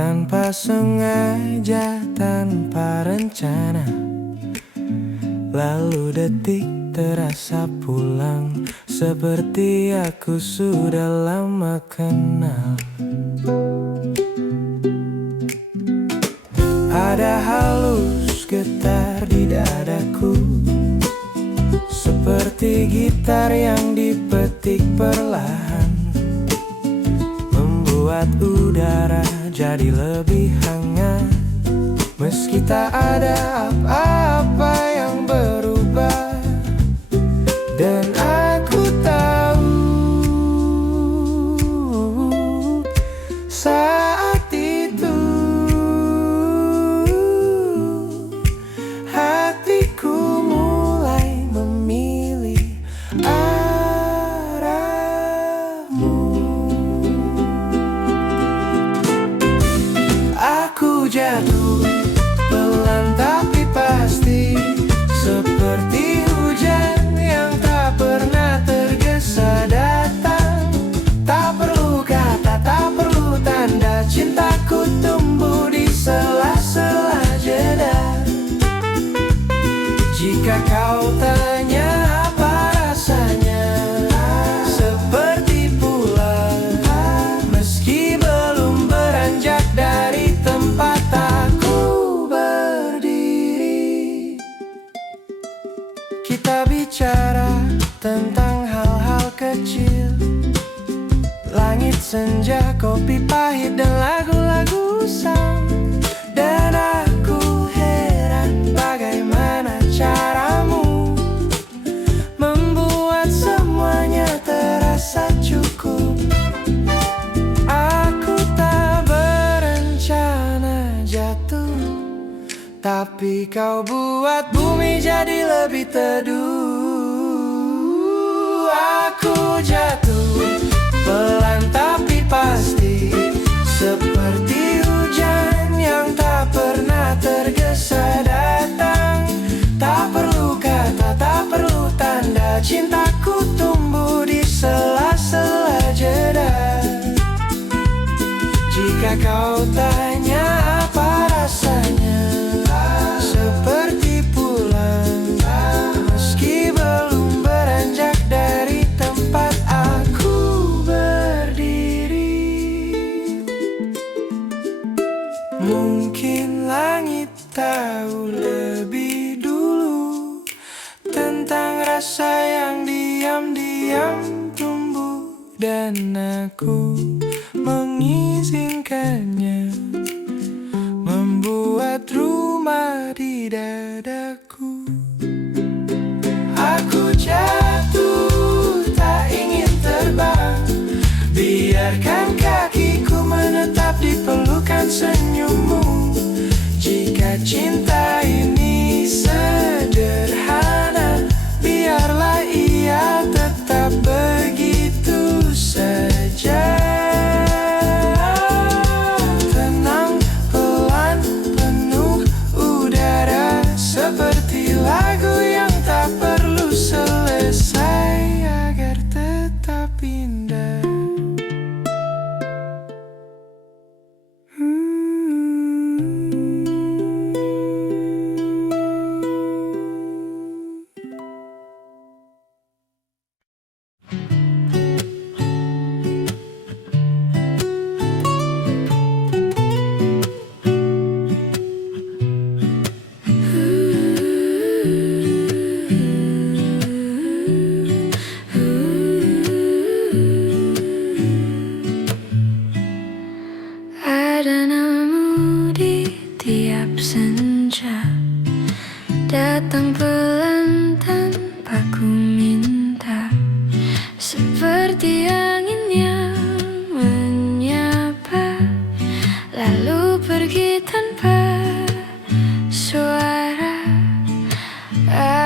tanpa sengaja, tanpa rencana. Lalu detik terasa pulang, seperti aku sudah lama kenal. Ada halus getar di dadaku, seperti gitar yang dipetik perlahan, membuat udara jadi lebih hangat. Meski tak ada apa-apa yang berubah, dan aku tahu saat itu hatiku mulai memilih arahmu. Aku jatuh pelan tapi pasti, seperti hujan yang tak pernah tergesa datang. Tak perlu kata, tak perlu tanda, cintaku tumbuh di sela-sela jeda. Jika kau tanya apa rasanya, seperti pulang, meski belum beranjak dari tempat aku berdiri. Kita bicara tentang hal-hal kecil, langit senja, kopi pahit, dan lagu-lagu usang. Dan aku heran bagaimana caramu membuat semuanya terasa cukup. Aku tak berencana jatuh, tapi kau buat bumi jadi lebih teduh. Aku jatuh pelan tapi pasti, seperti hujan yang tak pernah tergesa datang. Tak perlu kata, tak perlu tanda, cintaku tumbuh di sela-sela jeda. Jika kau tanya apa rasanya, seperti pulang, meski belum beranjak dari tempat aku berdiri. Mungkin langit tahu lebih dulu tentang rasa yang diam-diam tumbuh, dan aku mengizinkannya membuat rumah di dadaku. Aku jatuh tak ingin terbang, biarkan kakiku menetap di pelukan senyummu. Jika cinta ini sederhana, biarlah ia tetap begitu saja. Tenang, pelan, penuh udara, seperti lagu yang tak perlu selesai agar tetap indah. Ada namamu di tiap senja, datang pelan tanpa ku minta, seperti angin yang menyapa, lalu pergi tanpa suara.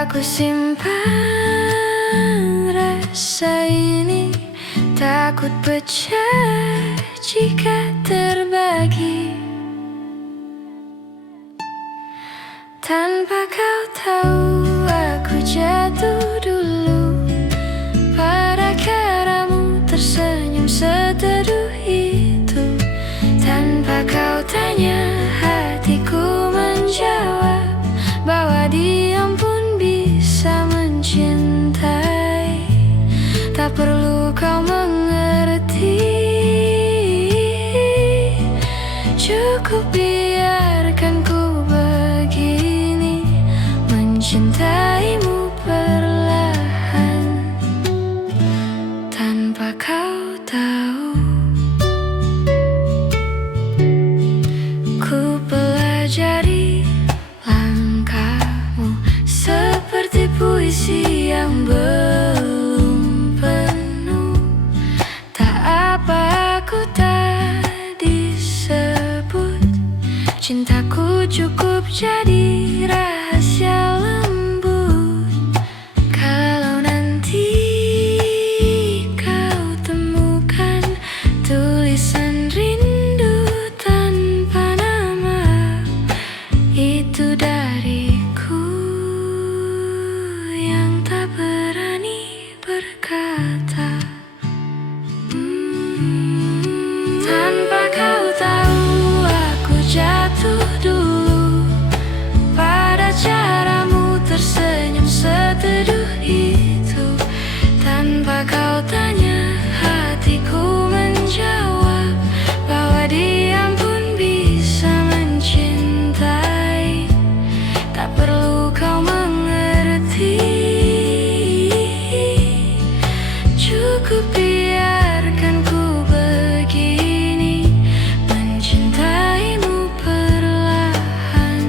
Aku simpan rasa ini, takut pecah jika terbagi. Tanpa kau tahu, aku jatuh dulu pada karamu, tersenyum seteduh itu. Tanpa kau tanya, hatiku menjawab bahwa diam pun bisa mencintai. Tak perlu kau mengerti, cukup biarkan ku begini mencintaimu perlahan tanpa kau tahu. Ku pelajari langkahmu seperti puisi yang belum penuh. Tak apa aku tak disebut, cintaku cukup jadi rahasia lembut. Kalau nanti kau temukan tulisan rindu tanpa nama, itu dariku yang tak berani berkata. Tanpa kau tahu, aku jatuh dulu pada caramu tersenyum seteduh itu. Tanpa kau tanya, hatiku menjawab bahwa diam pun bisa mencintai. Tak perlu kau mengerti, cukup biarkan ku begini mencintaimu perlahan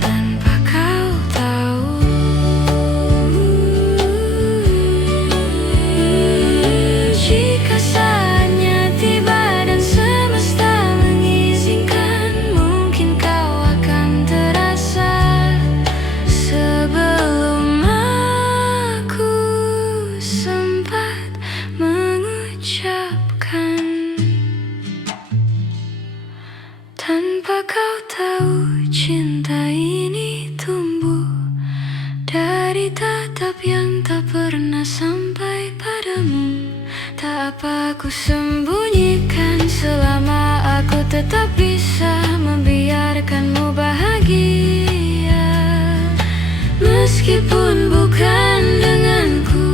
tanpa kau tahu. Jika saatnya tiba dan semesta mengizinkan, mungkin kau akan terasa sebelum aku sempat mengucapkan. Tanpa kau tahu, cinta ini tumbuh dari tatap yang tak pernah sampai padamu. Tak apa aku sembunyikan selama aku tetap bisa membiarkanmu bahagia, meskipun bukan denganku.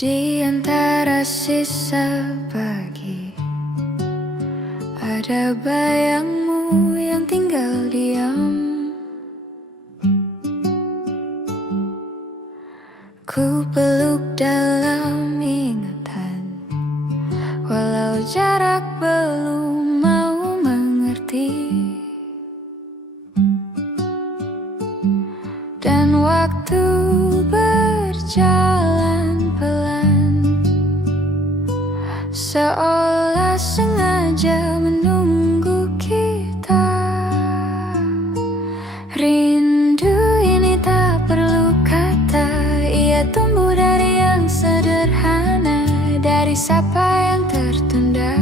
Di antara sisa pagi, ada bayangmu yang tinggal diam. Ku peluk dalam ingatan, walau jarak belum mau mengerti. Dan waktu berjalan pelan, seolah sengaja menunggu kita. Rindu ini tak perlu kata, ia tumbuh dari yang sederhana, dari sapa yang tertunda,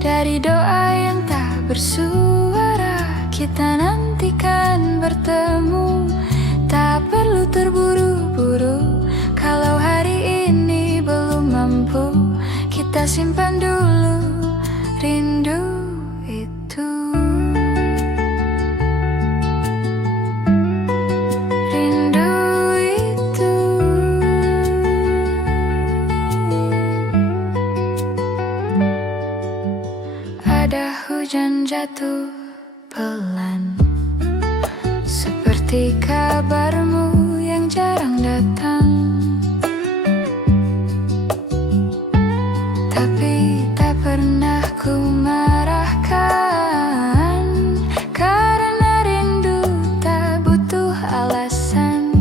dari doa yang tak bersuara. Kita nantikan bertemu, tak perlu terburu-buru. Kalau hari ini belum mampu, kita simpan dulu rindu itu. Rindu itu. Ada hujan jatuh pelan, seperti kabarmu yang jarang datang. Tapi tak pernah ku marahkan, karena rindu tak butuh alasan.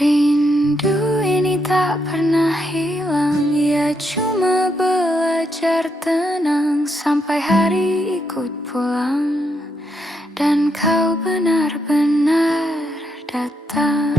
Rindu ini tak pernah hilang, ia cuma belajar tenang sampai hari ikut pulang dan kau benar-benar datang.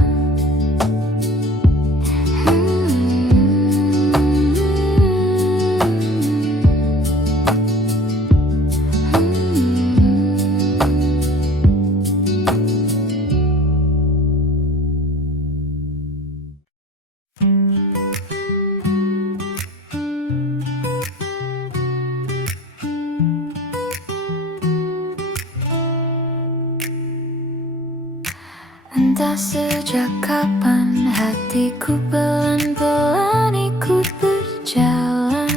Entah sejak kapan hatiku pelan-pelan ikut berjalan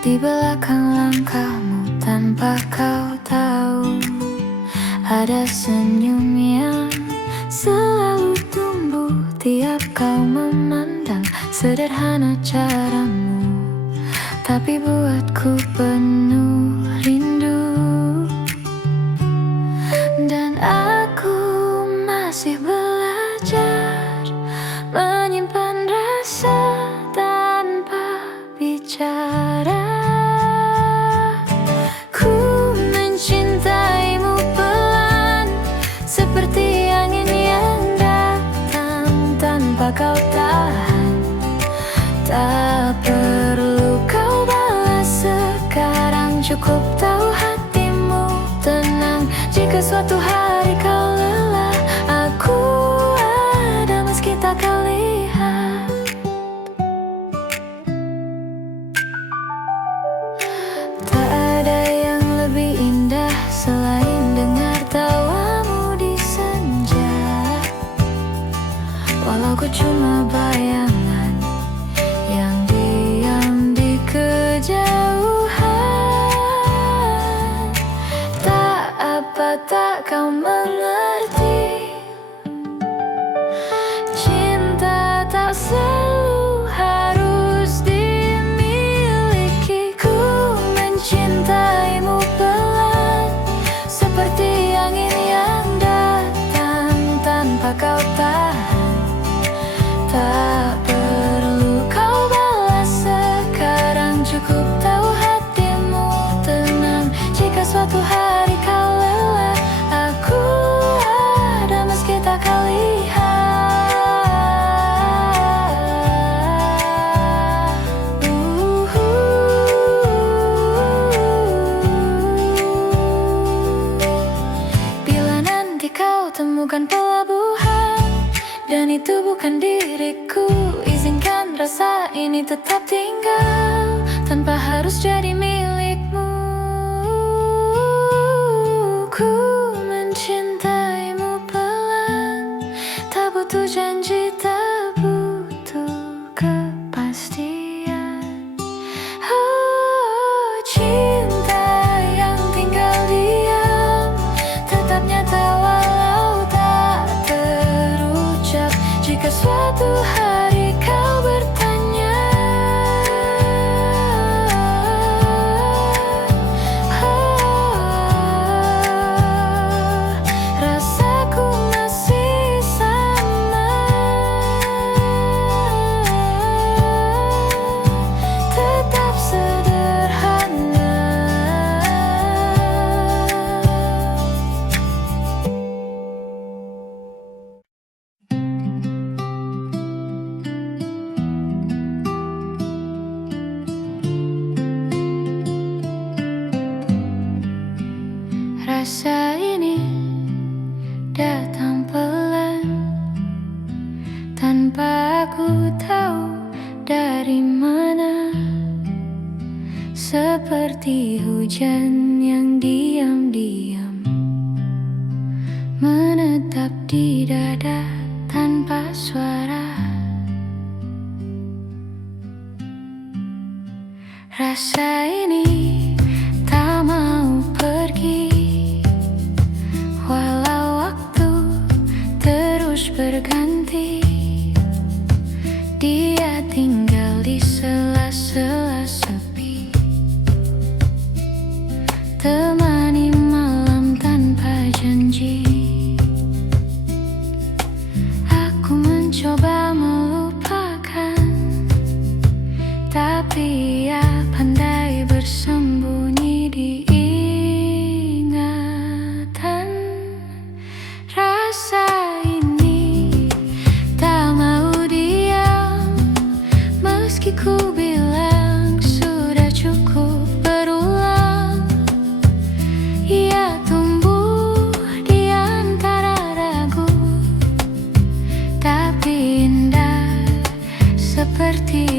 di belakang langkahmu tanpa kau tahu. Ada senyum yang selalu tumbuh tiap kau memandang. Sederhana caramu, tapi buatku penuh rindu. Dan aku masih belajar menyimpan rasa tanpa bicara. Ku mencintaimu pelan seperti angin yang datang tanpa kau tahan. Tak perlu kau balas sekarang, cukup tahu hatimu tenang. Jika suatu hari kau lelah, aku ada meski tak kau lihat. Tak ada yang lebih indah selain dengar tawamu di senja. Walau ku cuma bayangan yang diam di kejauhan. Tak apa tak kau mengerti, cinta tak selalu harus dimiliki. Ku mencintaimu pelan seperti angin yang datang tanpa kau tahan. Tak perlu kau balas sekarang, cukup tahu hatimu tenang. Jika suatu hari kau lelah, aku ada meski tak kau lihat. Bila nanti kau temukan pelabuhan dan itu bukan diriku, izinkan rasa ini tetap tinggal tanpa harus jadi milikmu. Ku mencintaimu pelan, tak butuh janji, tak butuh kepastian. Oh, cinta yang tinggal diam tetap nyata walau tak terucap. Jika suatu hari kau bertanya, rasaku masih sama, tetap sederhana. Rasa ini datang pelan tanpa aku tahu dari mana. Seperti hujan yang diam-diam menetap di dada tanpa suara. Rasa ini tak mau pergi walau waktu terus berganti. Dia tinggal di sela-sela sepi, temani malam tanpa janji. Aku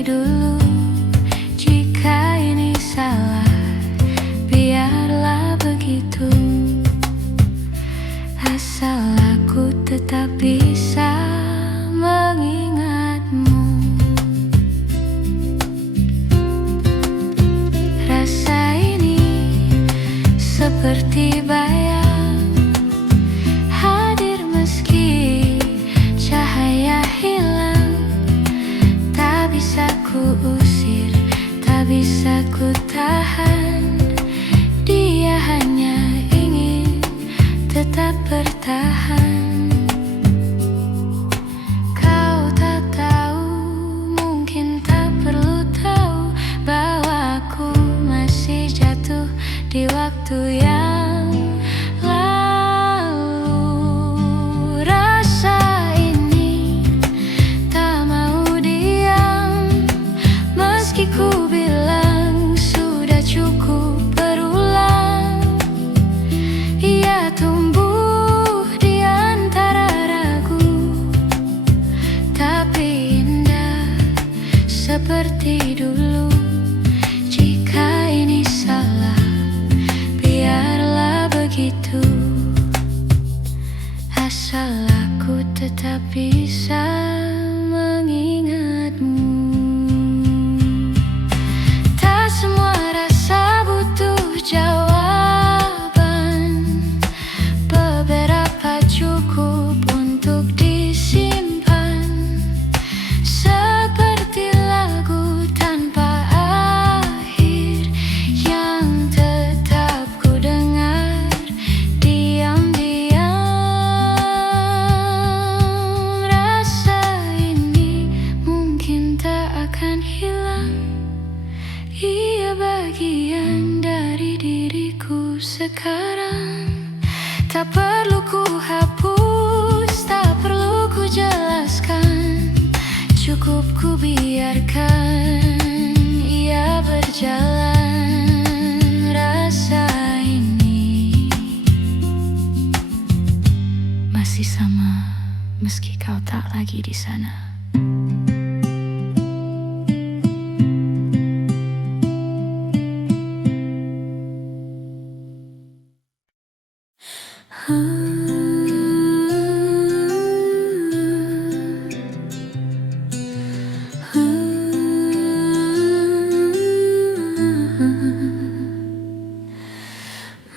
dulu. Jika ini salah, biarlah begitu. Asal aku tetap bisa mengingatmu. Rasa ini seperti bayang, hadir meski cahaya hilang. Tak bisa ku usir, tak bisa ku tahan. Dia hanya ingin tetap bertahan. Kau tak tahu, mungkin tak perlu tahu, bahwa aku masih jatuh di waktu yang lalu. Rasa ini tak mau diam, meski ku bilang sudah cukup berulang. Ia tumbuh di antara ragu, tapi indah seperti dulu. Jika ini salah, biarlah begitu. Asal aku tetap bisa mengingatmu. Tak semua rasa butuh jawaban, beberapa cukup untuk disimpan. Seperti lagu tanpa akhir yang tetap ku dengar diam-diam. Rasa ini mungkin tak akan hilang. Ia bagian dari diriku sekarang. Tak perlu ku hapus, tak perlu ku jelaskan. Cukup ku biarkan ia berjalan. Rasa ini masih sama, meski kau tak lagi di sana.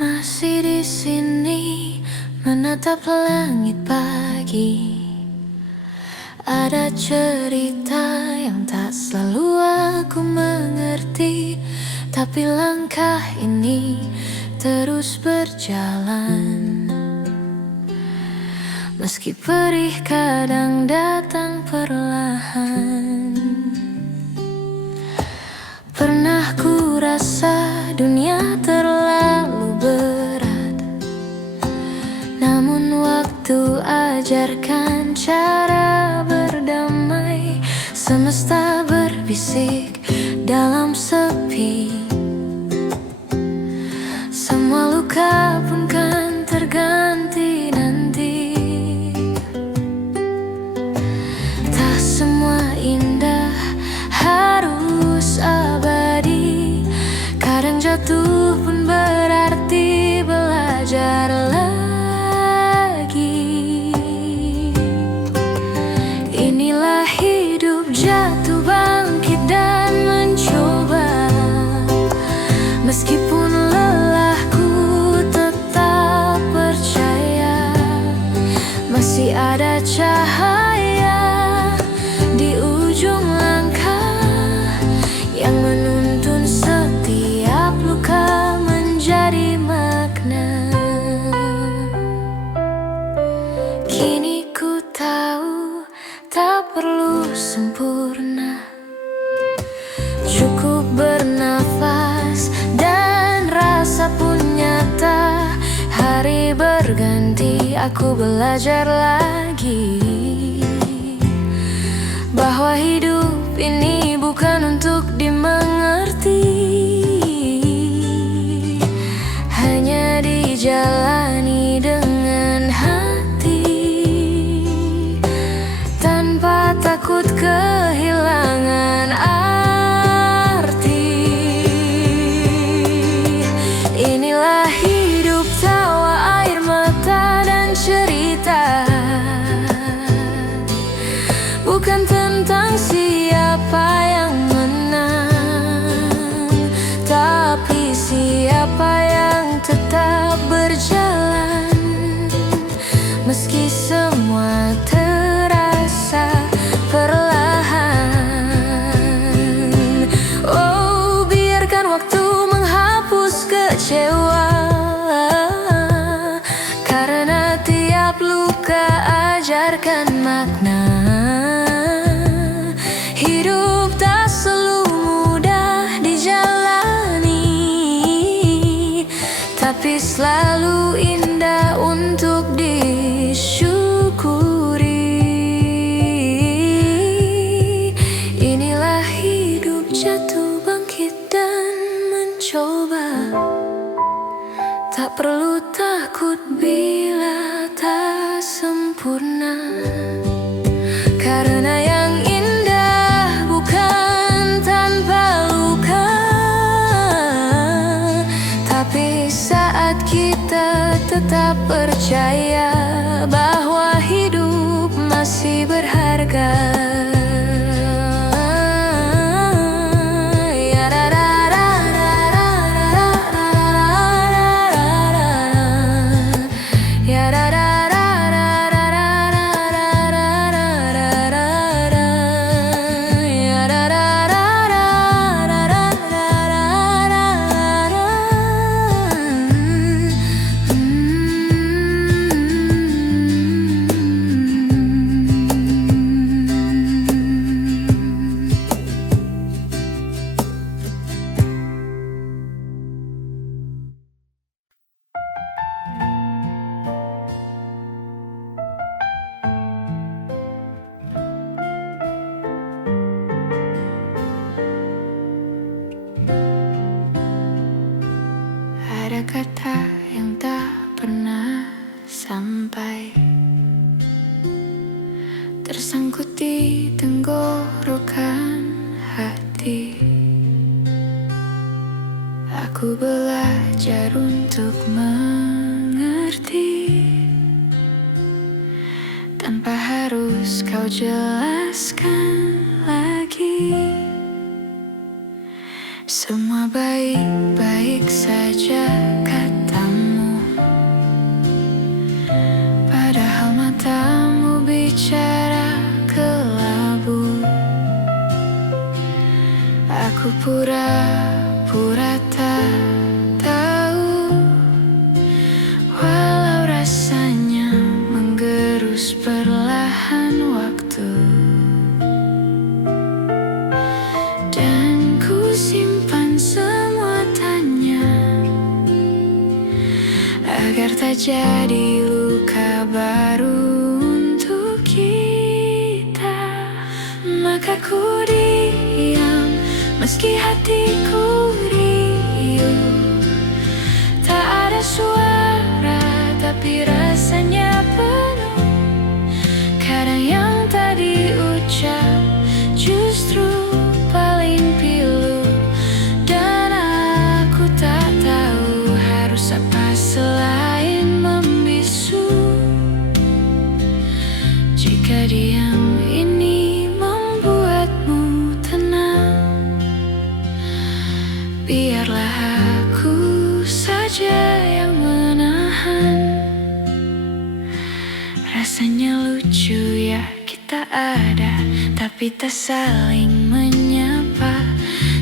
Masih di sini menatap langit pagi. Ada cerita yang tak selalu aku mengerti, tapi langkah ini terus berjalan. Meski perih kadang datang perlahan. Pernah ku rasa dunia terlalu berat, namun waktu ajarkan cara berdamai. Semesta berbisik dalam sepi, semua luka pun kan terganti nanti. Tak semua indah harus abadi, kadang jatuh pun berarti belajar lagi. Inilah hidup, jatuh bangkit dan mencoba. Meskipun lelahku tetap percaya, masih ada cahaya di ujung langkah yang menuntun setiap luka menjadi makna. Kini ku tahu tak perlu sempurna, cukup bernafas dan rasa pun nyata. Hari berganti, aku belajar lagi bahwa hidup ini bukan untuk dimengerti, hanya dijalani dengan hati, tanpa takut kehilangan bukan tentang siapa yang menang, tapi siapa yang tetap berjalan. Meski semua terasa perlahan. Oh, biarkan waktu menghapus kecewa, karena tiap luka ajarkan makna. Hidup tak selalu mudah dijalani, tapi selalu indah untuk disyukuri. Inilah hidup, jatuh, bangkit, dan mencoba. Tak perlu takut bila tak sempurna, karena yang indah bukan tanpa luka, tapi saat kita tetap percaya bahwa hidup masih berharga. Ada kata yang tak pernah sampai, tersangkut di tenggorokan hati. Aku belajar untuk mengerti, tanpa harus kau jelaskan lagi. Semua baik-baik saja katamu, padahal matamu bicara kelabu. Aku pura-pura tak tahu, walau rasanya menggerus perlahan waktu. Dan ku simpan semua tanya, agar tak jadi luka baru untuk kita. Maka ku diam, meski hatiku riuh. Tak ada suara, tapi rasanya penuh. Kadang yang tak diucap justru paling pilu. Dan aku tak tahu harus apa selain membisu. Jika diam ini membuatmu tenang, biarlah aku saja yang menahan. Rasanya lucu ya, kita ada tapi tak saling menyapa.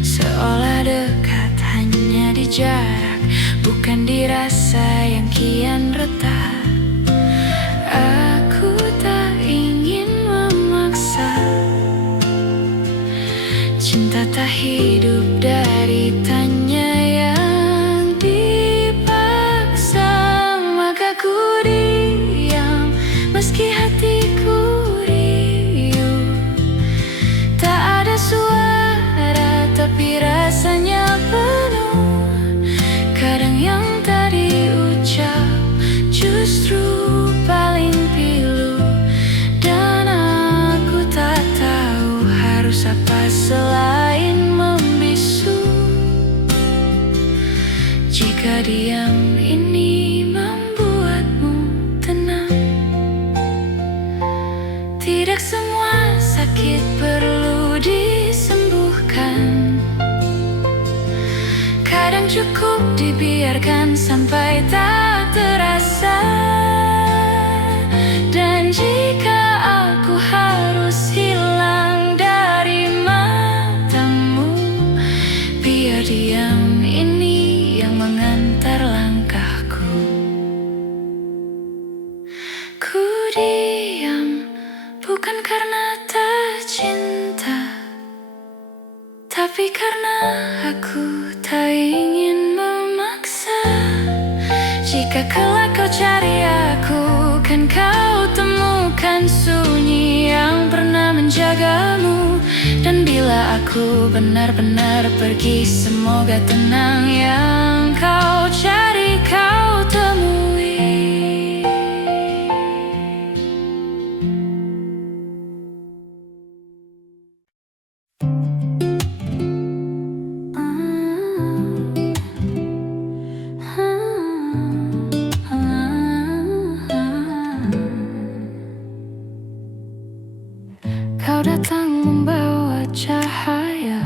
Seolah dekat hanya di jarak, bukan di rasa yang kian retak. Aku tak ingin memaksa, cinta tak hidup dari tanya yang dipaksa. Maka ku diam, meski hatiku riuh. Tak ada suara, tapi rasanya penuh. Kadang yang tak diucap justru paling pilu. Dan aku tak tahu harus apa selain membisu. Jika diam ini membuatmu tenang, tidak semua sakit sakit perlu disembuhkan. Kadang cukup dibiarkan sampai tak terasa. Dan jika aku harus hilang dari matamu, biar diam ini yang mengantar langkahku. Ku diam bukan karena tak cinta, tapi karena aku tak ingin memaksa. Jika kelak kau cari aku, kan kau temukan sunyi yang pernah menjagamu. Dan bila aku benar-benar pergi, semoga tenang yang kau cari kau temui. Kau datang membawa cahaya,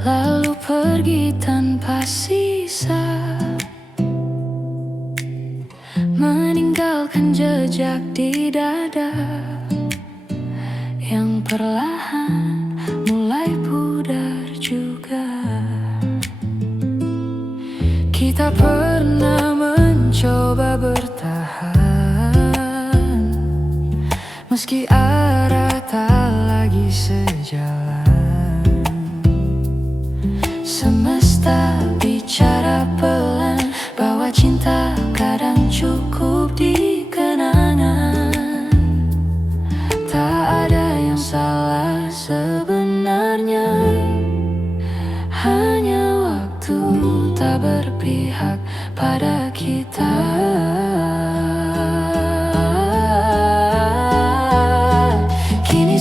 lalu pergi tanpa sisa, meninggalkan jejak di dada yang perlahan mulai pudar juga. Kita pernah mencoba bertahan, meski arah tak lagi sejalan. Semesta bicara pelan bahwa cinta kadang cukup di kenangan. Tak ada yang salah sebenarnya, hanya waktu tak berpihak pada kita.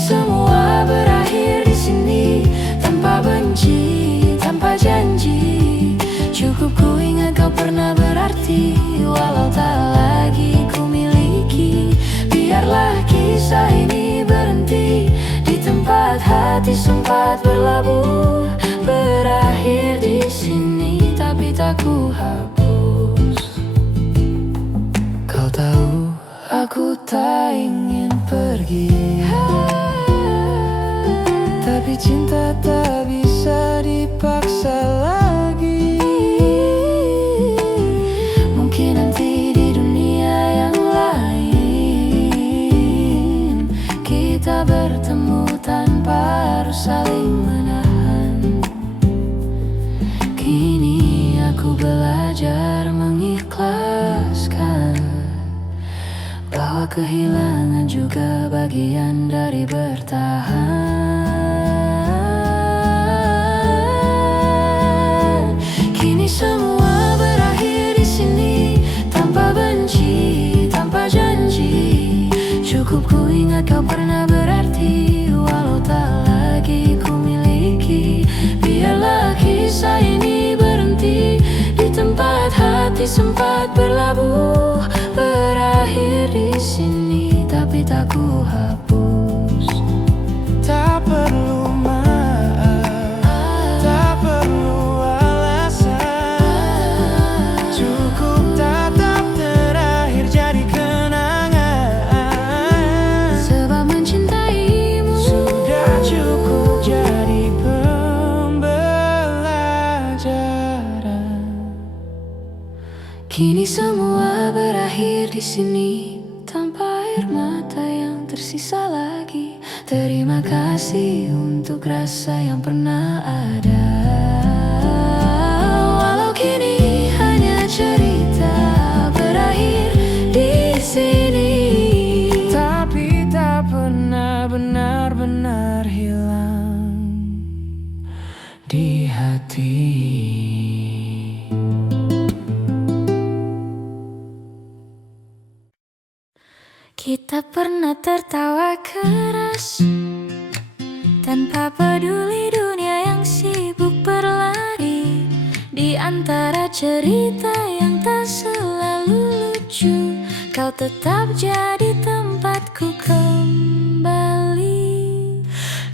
Semua berakhir di sini, tanpa benci, tanpa janji. Cukup ku ingat kau pernah berarti, walau tak lagi ku miliki. Biarlah kisah ini berhenti di tempat hati sempat berlabuh. Berakhir di sini, tapi tak ku hapus. Kau tahu, aku tak ingin pergi, tapi cinta tak bisa dipaksa lagi. Mungkin nanti di dunia yang lain kita bertemu tanpa harus saling menahan. Kini aku belajar mengikhlaskan bahwa kehilangan juga bagian dari bertahan. Kini semua berakhir di sini, tanpa benci, tanpa janji. Cukup ku ingat kau pernah berarti, walau tak lagi ku miliki. Biarlah kisah ini berhenti di tempat hati sempat berlabuh. Berakhir di sini, tapi tak ku hapus. Tak perlu maaf, tak perlu alasan. Cukup tatap terakhir jadi kenangan. Sebab mencintaimu sudah cukup jadi pembelajaran. Kini semua berakhir di sini, tanpa air mata yang tersisa lagi. Terima kasih untuk rasa yang pernah ada, walau kini hanya cerita berakhir di sini, tapi tak pernah benar-benar hilang di hati. Kita pernah tertawa keras tanpa peduli dunia yang sibuk berlari. Di antara cerita yang tak selalu lucu, kau tetap jadi tempat tempatku kembali.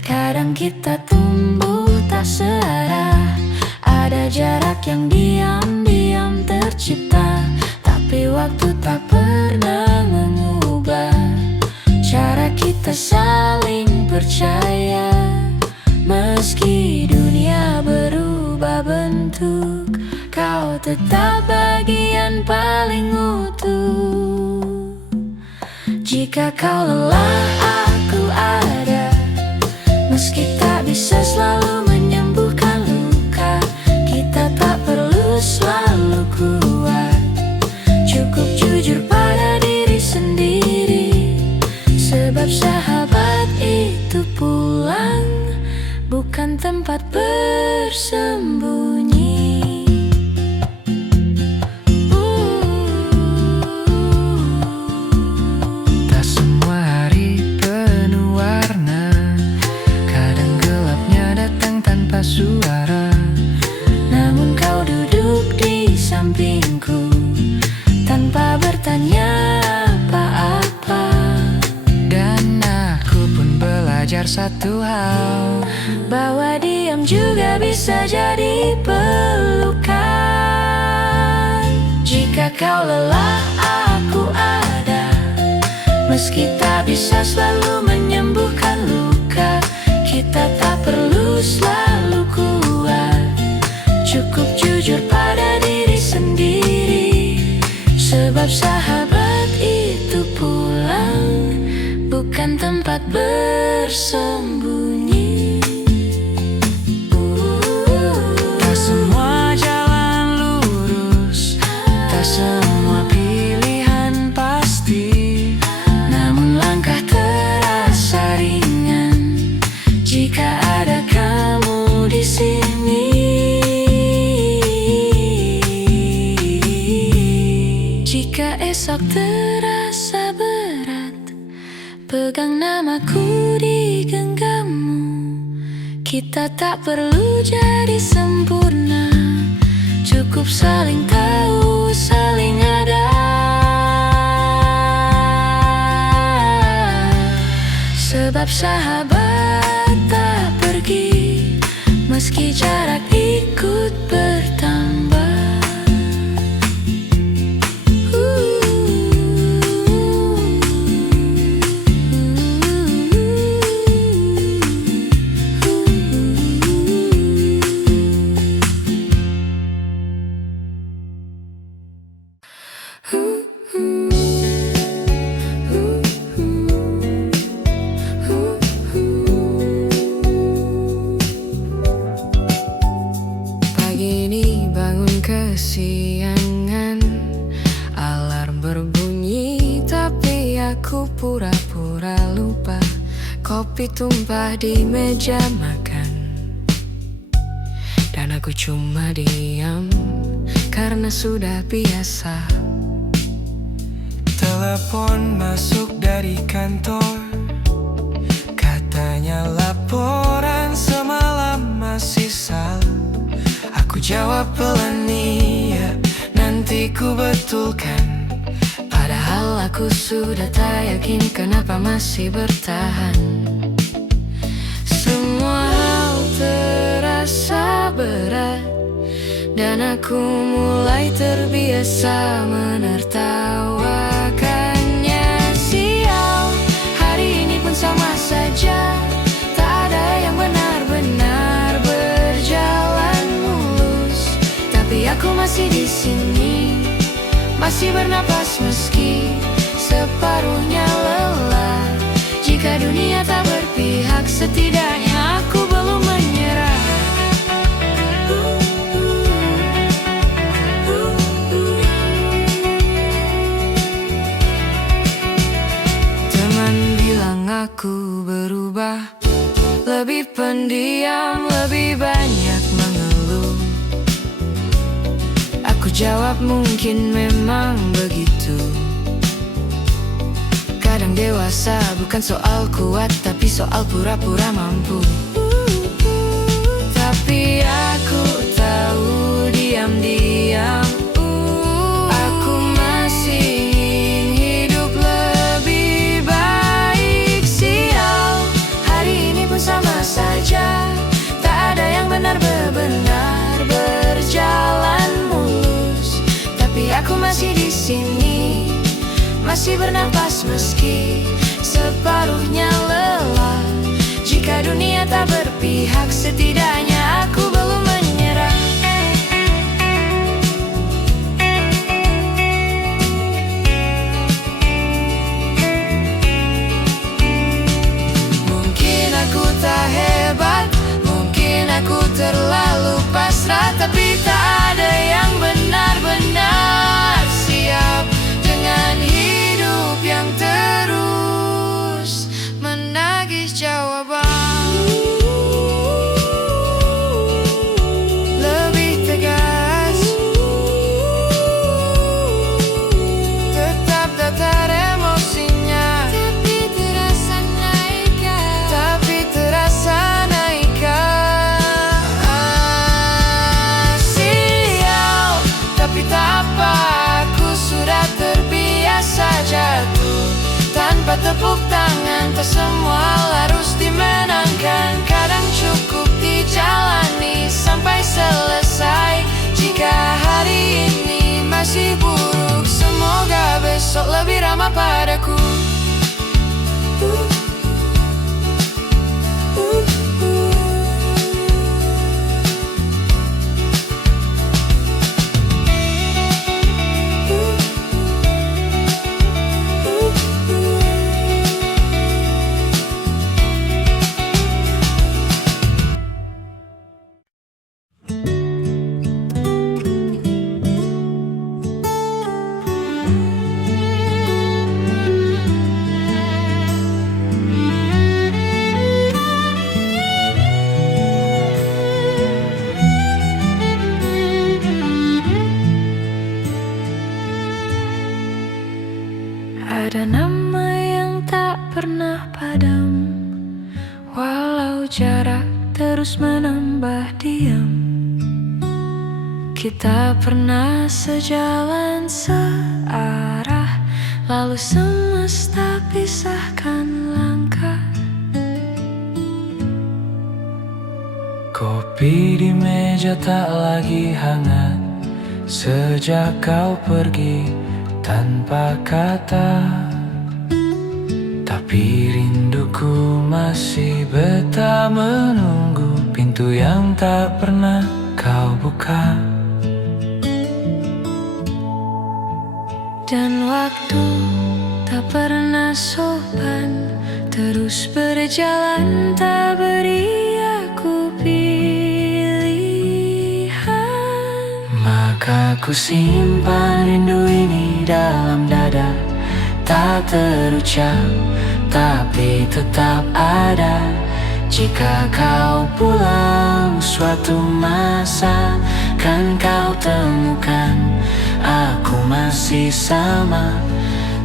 Kadang kita tumbuh tak searah, ada jarak yang diam-diam tercipta, tapi waktu tak pernah mengubah cara kita saling percaya. Meski dunia berubah bentuk, kau tetap bagian paling utuh. Jika kau lelah, aku ada. Meski tak bisa selalu menyembuhkan luka, kita tak perlu selalu kuat. Cukup jujur pada diri sendiri, sebab sahabat itu pulang, bukan tempat bersembunyi. Tak semua hari penuh warna, kadang gelapnya datang tanpa suara. Namun kau duduk di sampingku tanpa bertanya apa-apa. Dan aku pun belajar satu hal, bahwa diam juga bisa jadi pelukan. Jika kau lelah, aku ada. Meski tak bisa selalu menyembuhkan luka, kita tak perlu selalu kuat. Cukup jujur pada diri sendiri, sebab sahabat itu pulang, bukan tempat bersembunyi. tak semua jalan lurus, tak semua pilihan pasti. Namun langkah terasa ringan jika ada kamu di sini. Jika esok terasa berat, pegang namaku di genggammu. Kita tak perlu jadi sempurna, cukup saling tahu, saling ada. Sebab sahabat tak pergi, meski jarak ikut bertambah. Pagi ini bangun kesiangan, alarm berbunyi tapi aku pura-pura lupa. Kopi tumpah di meja makan, dan aku cuma diam karena sudah biasa. Telepon masuk dari kantor, katanya laporan semalam masih salah. Aku jawab pelan, iya, nanti ku betulkan. Padahal aku sudah tak yakin kenapa masih bertahan. Semua hal terasa berat, dan aku mulai terbiasa menertawakannya. Sial, hari ini pun sama saja, tak ada yang benar-benar berjalan mulus. Tapi aku masih di sini, masih bernapas meski separuhnya lelah. Jika dunia tak berpihak, setidaknya aku belum menyerah. Teman bilang aku berubah, lebih pendiam, lebih banyak mengeluh. Aku jawab mungkin memang begitu. Kadang dewasa bukan soal kuat, tapi soal pura-pura mampu. Tapi aku tahu diam-diam aku masih ingin hidup lebih baik. masih bernapas meski separuhnya lelah. Jika dunia tak berpihak, setidaknya aku belum menyerah. Mungkin aku tak hebat, mungkin aku terlalu pasrah, tapi tak ada yang benar-benar siap dengan hidup yang terus menagih jawaban. Lebih tegas, tetap datar emosinya, tapi terasa naikkan, sial, tapi tak apa, aku sudah terbiasa jatuh tanpa tepuk tangan. Tak semua harus dimenangkan, kadang cukup dijalani sampai selesai. Jika hari ini masih buruk, semoga besok lebih ramah padaku. Ada nama yang tak pernah padam, walau jarak terus menambah diam. Kita pernah sejalan searah, lalu semesta pisahkan langkah. Kopi di meja tak lagi hangat sejak kau pergi tanpa kata, tapi rinduku masih betah menunggu pintu yang tak pernah kau buka. Dan waktu tak pernah sopan, terus berjalan tak beri aku pilihan. Maka ku simpan rindu ini dalam dada, tak terucap tapi tetap ada. Jika kau pulang suatu masa, kan kau temukan aku masih sama.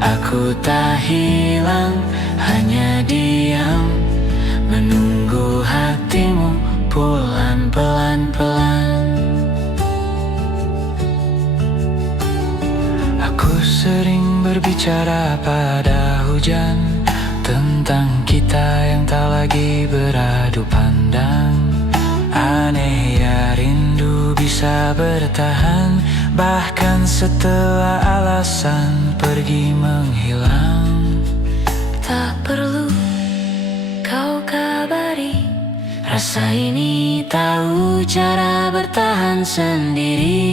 Aku tak hilang, hanya diam menunggu hatimu pulang pelan-pelan. Aku sering berbicara pada hujan tentang kita yang tak lagi beradu pandang. Aneh ya, rindu bisa bertahan bahkan setelah alasan pergi menghilang. Tak perlu kau kabari, rasa ini tahu cara bertahan sendiri.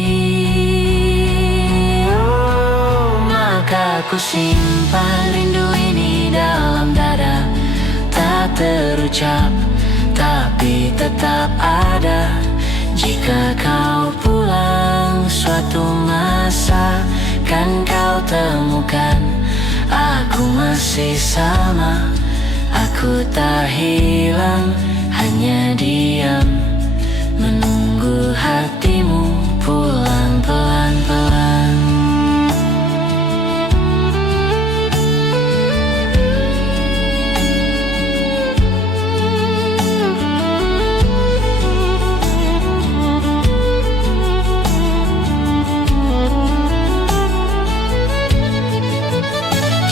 Maka ku simpan rindu ini dalam dada, tak terucap tapi tetap ada. Jika kau pulang suatu masa, kan kau temukan aku masih sama. Aku tak hilang, hanya diam menunggu hatimu pulang pelan-pelan.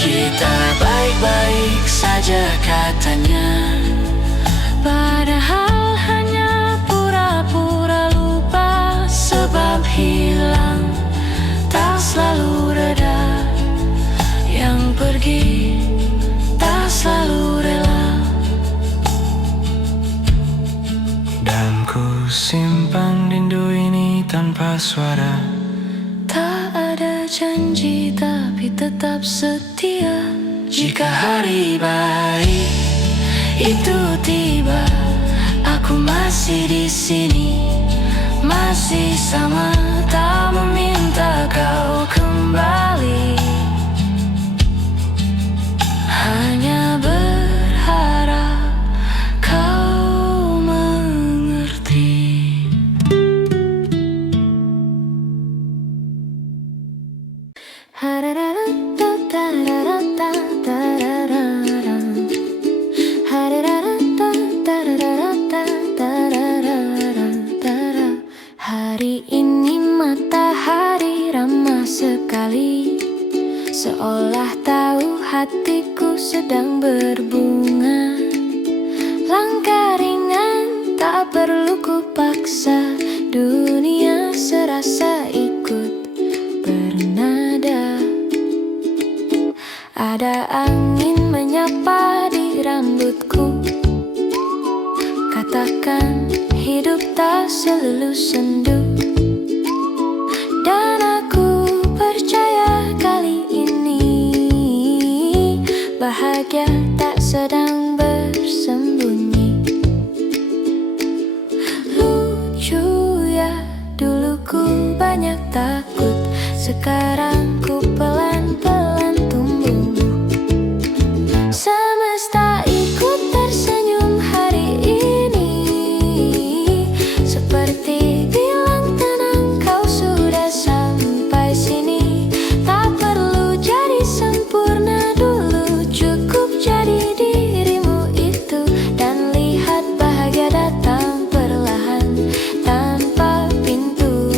Kita baik-baik saja katanya, Padahal hanya pura-pura lupa, sebab hilang tak selalu reda. Yang pergi, tak selalu rela. Dan ku simpan rindu ini tanpa suara. Tak ada janji tapi tetap setia. Jika hari baik itu tiba, aku masih di sini, masih sama, tak meminta kau kembali. Hanya berharap kau mengerti. Hari ini matahari ramah sekali, seolah tahu hatiku sedang berbunga. Langkah ringan, tak perlu kupaksa, dunia serasa ikut bernada. Ada angin menyapa di rambutku, katakan hidup tak selalu sendu. Dan aku percaya kali ini bahagia tak sedang bersembunyi. Lucu ya, dulu ku banyak takut, sekarang ku pelan-pelan tumbuh. Semesta ikut tersenyum hari ini, seperti bilang tenang, kau sudah sampai sini. Tak perlu jadi sempurna dulu, cukup jadi dirimu itu. Dan lihat bahagia datang perlahan, tanpa pintu,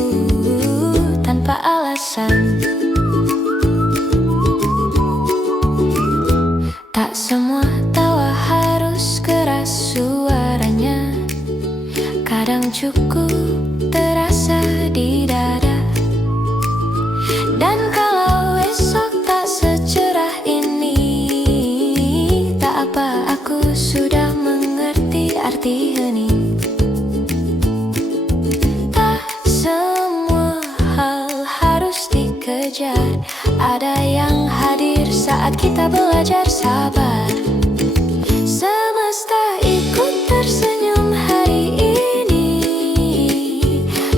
tanpa alasan. Tak semua tawa harus keras suaranya, kadang cukup terasa di dada. Dan kalau esok tak secerah ini, tak apa, aku sudah mengerti arti hening. Tak semua hal harus dikejar, ada yang hadir saat kita belajar sabar. Semesta ikut tersenyum hari ini,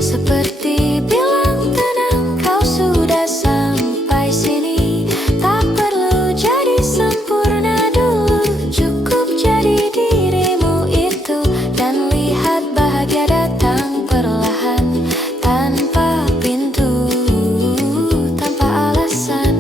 seperti bilang tenang, kau sudah sampai sini. Tak perlu jadi sempurna dulu, cukup jadi dirimu itu. Dan lihat bahagia datang perlahan, tanpa pintu, tanpa alasan.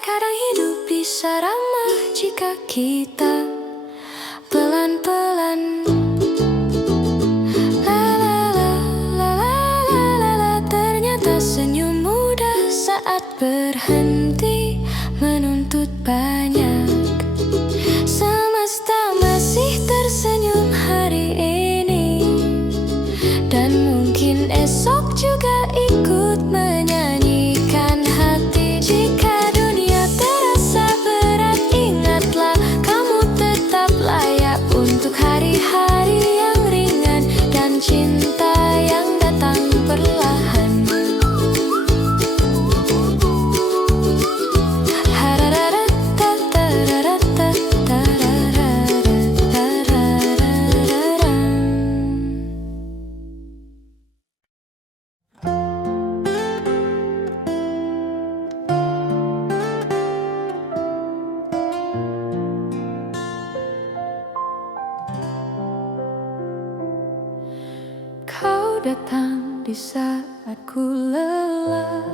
Kadang hidup bisa ramah jika kita pelan-pelan. Ternyata senyum mudah saat berhenti menuntut banyak. Semesta masih tersenyum hari ini, dan mungkin esok juga ikut menyanyikan hati. Jika dunia terasa berat, ingatlah kamu tetap layak untuk hari-hari yang ringan dan cinta yang datang perlahan. Kau datang di saat ku lelah,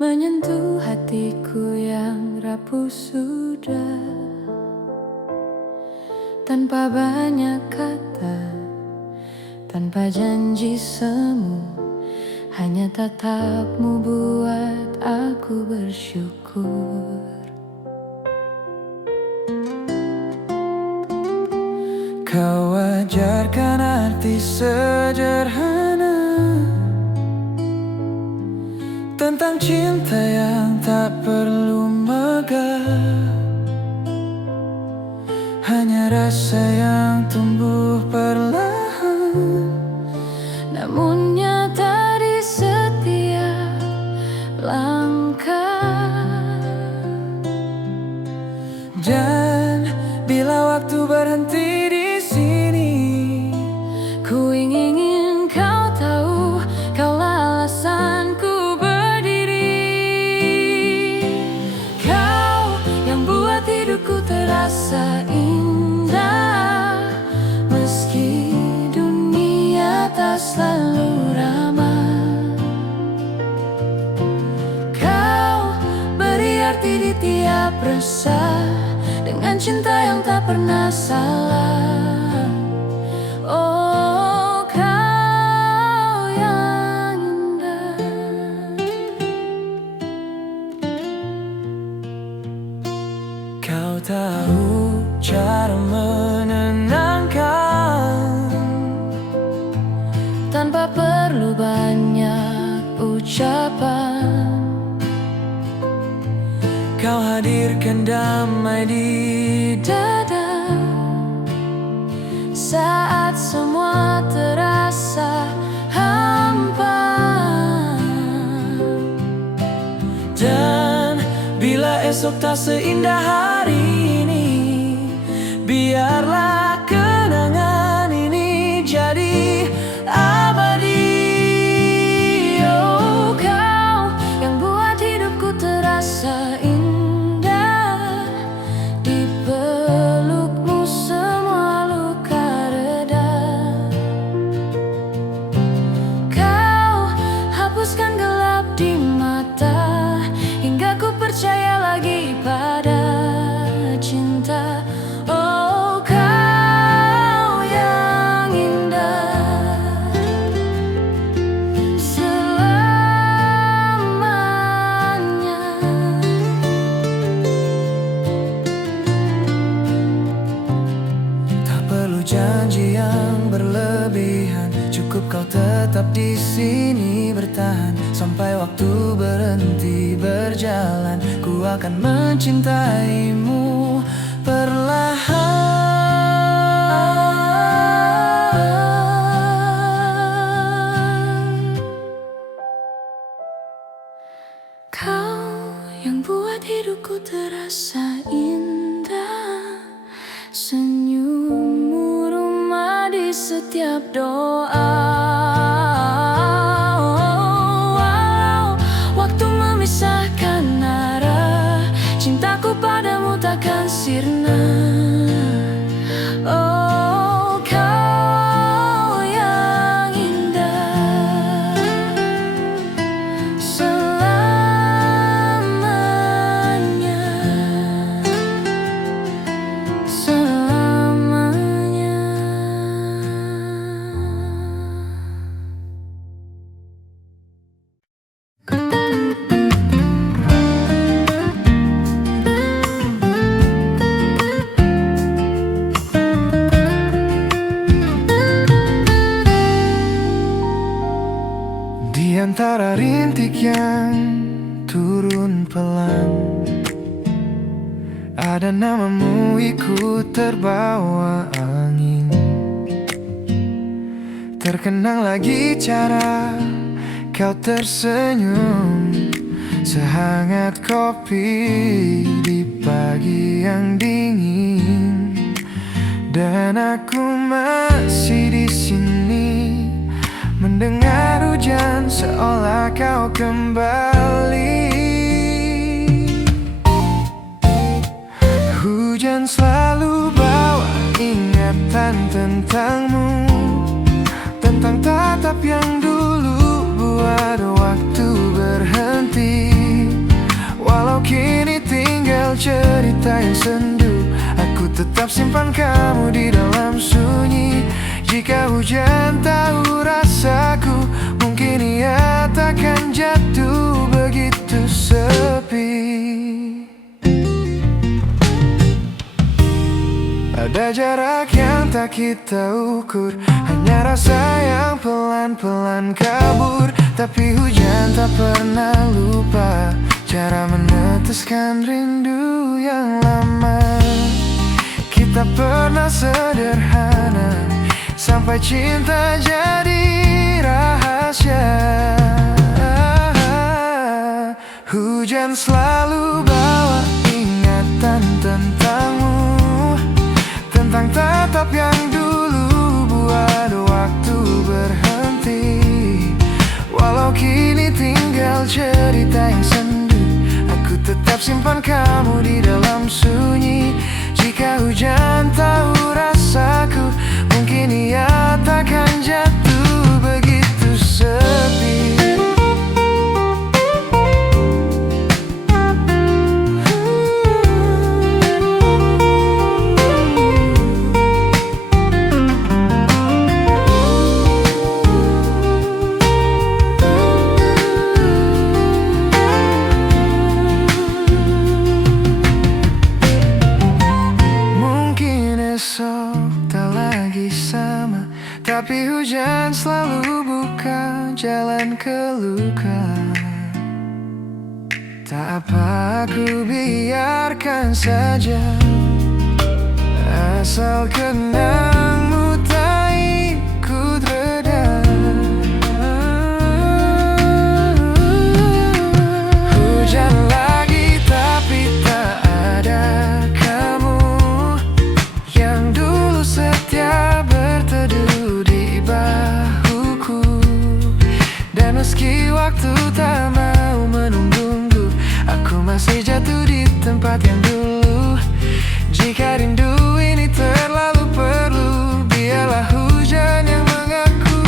menyentuh hatiku yang rapuh sudah. tanpa banyak kata, tanpa janji semu. Hanya tatapmu buat aku bersyukur. Kau ajarkan arti sederhana tentang cinta yang tak perlu megah, hanya rasa yang tumbuh perlahan, namun nyata di setiap langkah. Dan bila waktu berhenti di sini, ku ingin kau tahu, kaulah alasanku berdiri. Kau yang buat hidupku terasa indah, meski dunia tak selalu ramah. Kau beri arti di tiap resah, dengan cinta yang tak pernah salah. Oh, kau yang indah. kau tahu cara menenangkan Tanpa perlu banyak ucapan, kau hadirkan damai di dada saat semua terasa hampa. Dan bila esok tak seindah hari ini, biarlah kenangan ini jadi abadi. Oh, kau yang buat hidupku terasa indah, di pelukmu semua luka reda. Kau hapuskan gelap di mata, hingga ku percaya lagi pada cinta. Oh, kau yang indah selamanya. Tak perlu janji yang berlebihan, cukup kau tetap di sini bertahan sampai waktu berhenti berjalan. Ku akan mencintaimu perlahan. Kau yang buat hidupku terasa indah, senyummu rumah di setiap doa. Walau waktu memisahkan arah, cintaku padamu takkan sirna. Oh, kau yang indah selamanya, selamanya. Di antara rintik yang turun pelan, ada namamu ikut terbawa angin. Terkenang lagi cara kau tersenyum, sehangat kopi di pagi yang dingin. Dan aku masih di sini mendengar hujan seolah kau kembali. Hujan selalu bawa ingatan tentangmu, tentang tatap yang dulu buat waktu berhenti. Walau kini tinggal cerita yang sendu, aku tetap simpan kamu di dalam sunyi. Jika hujan tahu rasaku, mungkin ia takkan jatuh begitu sepi. Ada jarak yang tak kita ukur, hanya rasa yang pelan-pelan kabur. Tapi hujan tak pernah lupa cara meneteskan rindu yang lama. Kita pernah sederhana sampai cinta jadi rahasia. Hujan selalu bawa ingatan tentangmu, tentang tatap yang dulu buat waktu berhenti. Walau kini tinggal cerita yang sendu, aku tetap simpan kamu di dalam sunyi. Jika hujan tahu rasaku, mungkin ia takkan jatuh begitu sepi. Tapi hujan selalu buka jalan ke luka. Tak apa, aku biarkan saja, asal kenangmu tak ikut reda. Hujan lagi tapi tak ada kamu, yang dulu setia berteduh di bahuku. Dan meski waktu tak mau menunggu, aku masih jatuh di tempat yang dulu. Jika rindu ini terlalu perlu, biarlah hujan yang mengaku.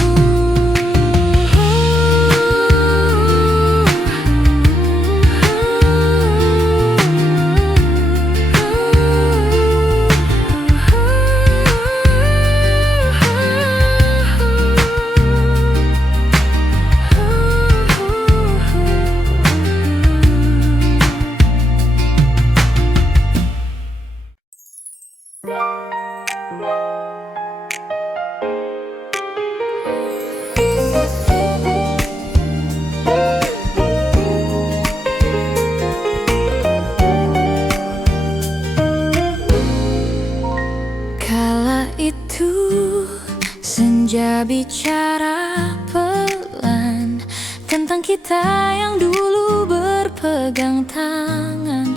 Kala itu senja bicara pelan tentang kita yang dulu berpegang tangan.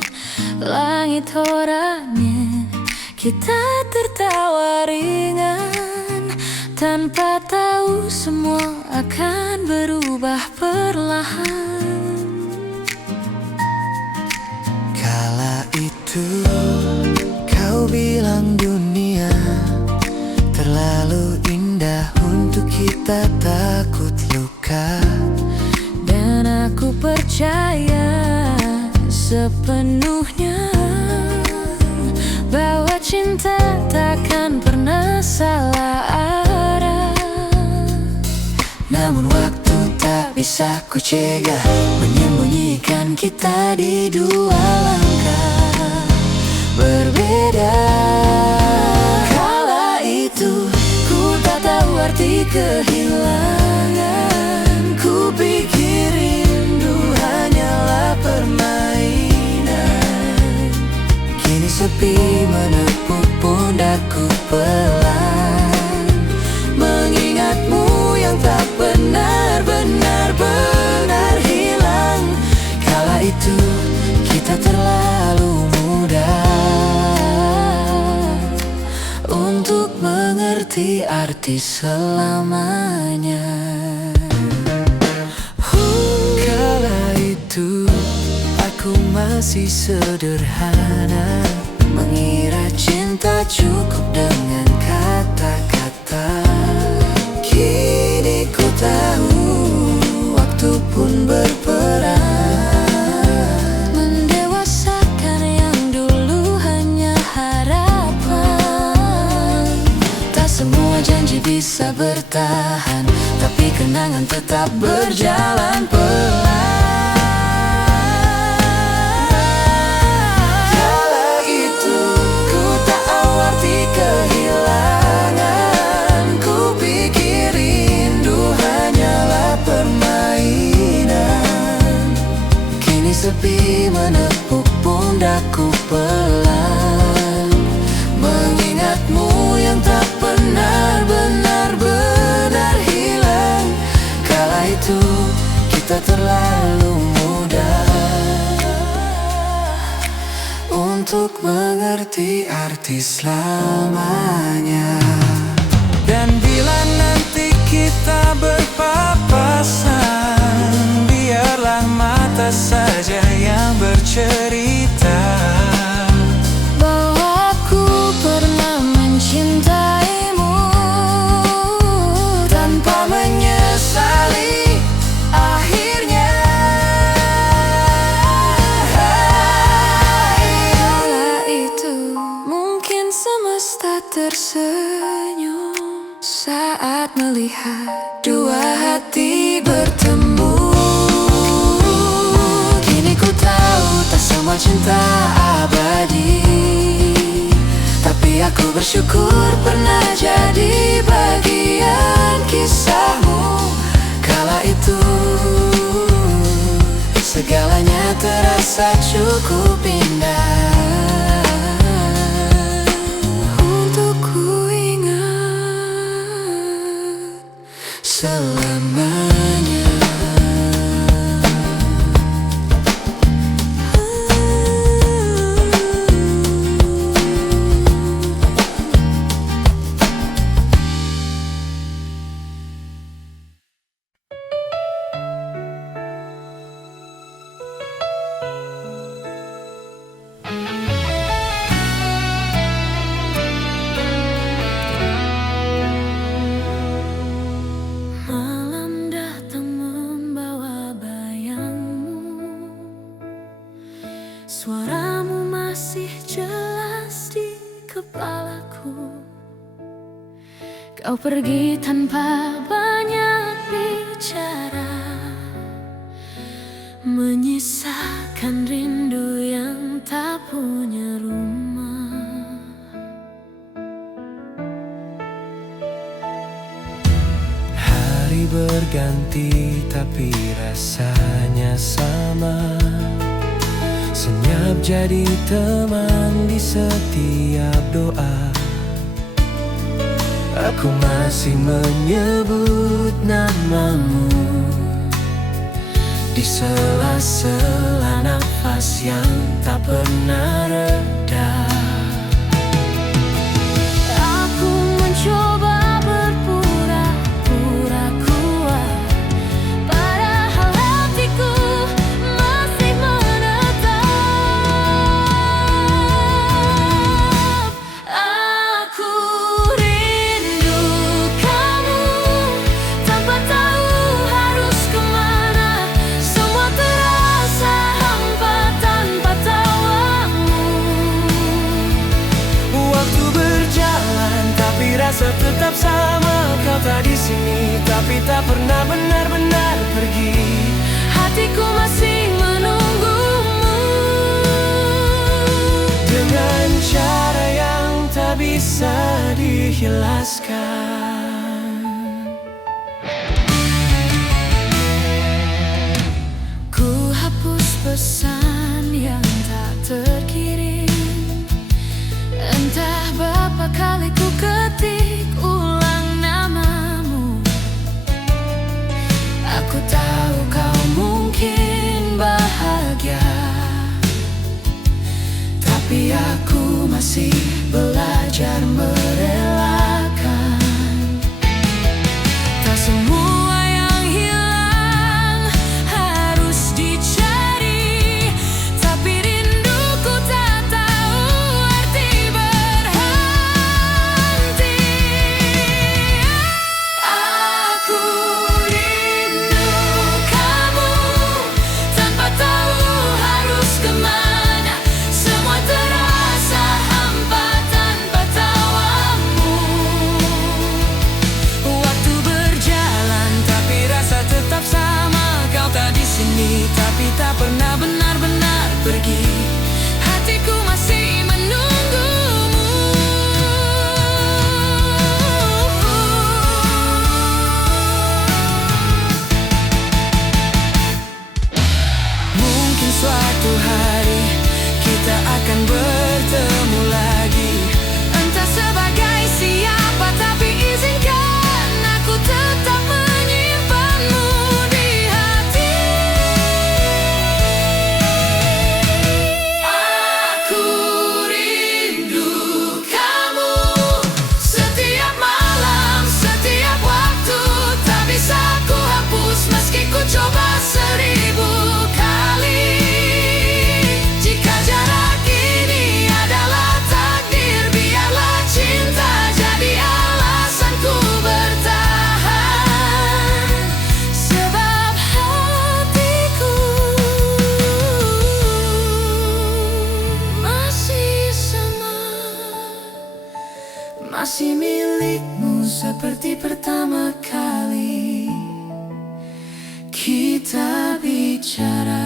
Langit oranye, kita tertawa ringan, tanpa tahu semua akan berubah perlahan. Kala itu kau bilang dunia terlalu indah untuk kita takut luka. Dan aku percaya sepenuhnya bahwa cinta takkan pernah salah arah. Namun waktu tak bisa ku cegah menyembunyikan kita di dua langkah berbeda. Kala itu ku tak tahu arti kehilangan. Ku pikir rindu hanyalah permainan. Kini sepi menepuk pundakku pelan, mengingatmu yang tak benar-benar hilang. Kala itu kita terlalu muda untuk mengerti arti selamanya. Kala itu aku masih sederhana, mengira cinta cukup dengan kata-kata. Kini ku tahu waktu pun berperan, mendewasakan yang dulu hanya harapan. bisa bertahan, tapi kenangan tetap berjalan pelan. Kala itu ku tak tahu arti kehilangan. Ku pikir rindu hanyalah permainan. Kini sepi menepuk pundakku pelan, mengingatmu yang tak pernah benar-benar hilang. Kala itu kita terlalu muda untuk mengerti arti selamanya. Dan bila nanti kita berpapasan, biarlah mata saja yang bercerita bahwa aku pernah mencintaimu tanpa menyesali akhirnya. Kala itu mungkin semesta tersenyum saat melihat dua hati bertemu. Kini ku tahu tak semua cinta abadi, tapi aku bersyukur pernah jadi bagian kisahmu. Kala itu segalanya terasa cukup indah untuk ku ingat selamanya. Malam datang membawa bayangmu, suaramu masih jelas di kepalaku. Kau pergi tanpa banyak bicara, menyisakan rindu yang tak punya rumah. Hari berganti tapi rasanya sama. Senyap jadi teman di setiap doa. Aku masih menyebut namamu di sela-sela nafas yang tak pernah reda. Aku mencoba berpura-pura kuat, padahal hatiku masih menetap. Aku rindu kamu tanpa tahu harus kemana. Semua terasa hampa tanpa tawamu. Waktu berjalan tapi rasa tetap sama. Kau tak di sini tapi tak pernah benar-benar pergi. Hatiku masih menunggumu Dengan cara yang tak bisa dijelaskan. Ku hapus pesan yang tak terkirim, entah berapa kali ku ketik ulang namamu. Aku tahu kau mungkin bahagia, tapi aku masih belajar merelakan. untukmu seperti pertama kali kita bicara.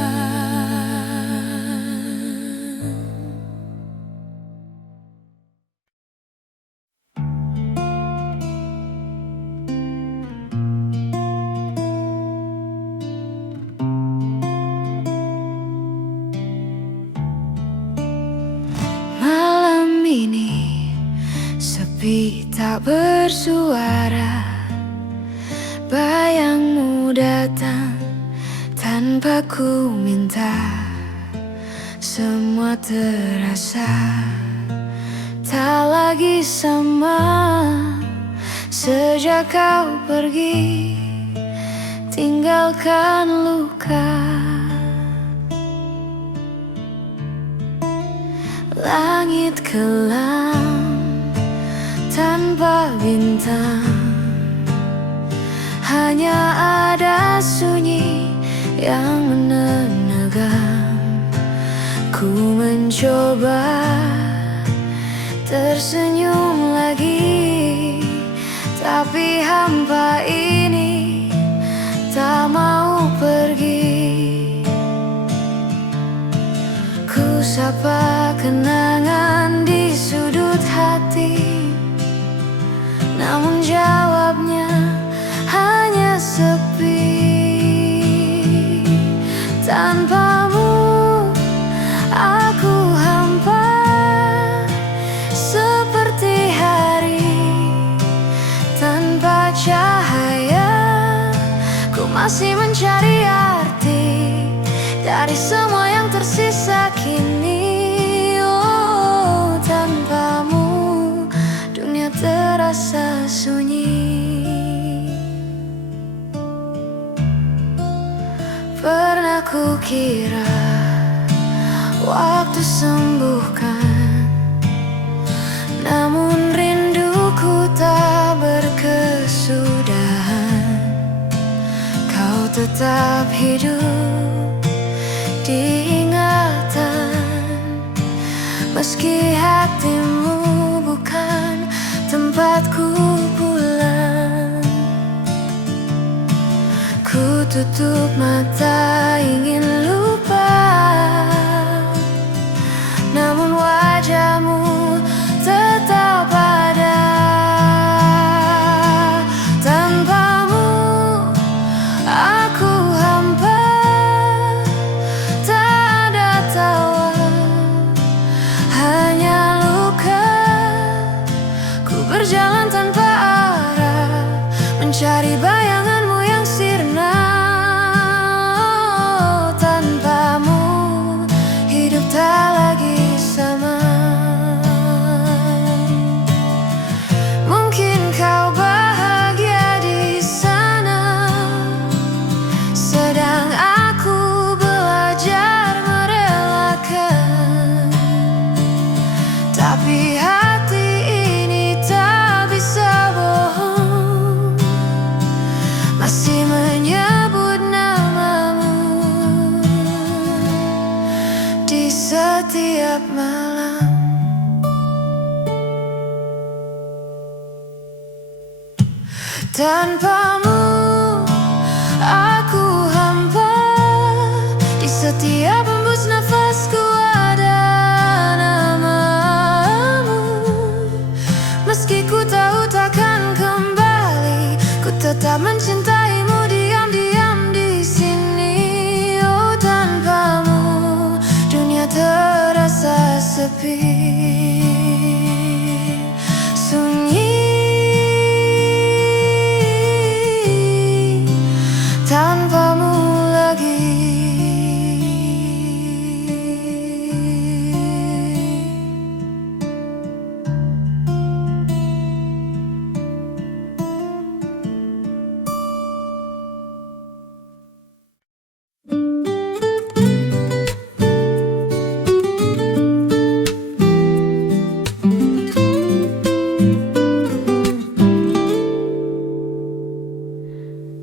Malam ini sepi tak bersuara, bayangmu datang tanpa ku minta. Semua terasa tak lagi sama sejak kau pergi tinggalkan luka. Langit kelam tanpa bintang, hanya ada sunyi yang menenangkan. Ku mencoba tersenyum lagi, tapi hampa ini tak mau pergi. Ku sapa kenangan di sudut hati, namun jawabnya hanya sepi. Tanpamu aku hampa seperti hari tanpa cahaya. Ku masih mencari arti dari semua yang tersisa kini. Oh, tanpamu dunia terasa sunyi. Pernah ku kira waktu sembuhkan, namun rinduku tak berkesudahan. Kau tetap hidup di ingatan, meski hatimu bukan tempatku pulang. Ku tutup mata ingin lupa, namun wajahmu tetap ada. Tanpamu aku hampa, tak ada tawa, hanya luka. Ku berjalan tanpa arah, mencari bayanganmu yang sirna. Oh, tanpamu hidup tak lagi sama. Mungkin kau bahagia di sana, sedang aku belajar merelakan. Tapi hati ini tak bisa bohong, masih menyebut namamu di setiap malam. Tanpamu aku hampa, di setiap hembus nafasku ada namamu. Meski ku tahu takkan kembali, ku tetap mencintaimu diam-diam di sini. Oh, tanpamu dunia terasa sepi, sunyi. Tanpamu lagi.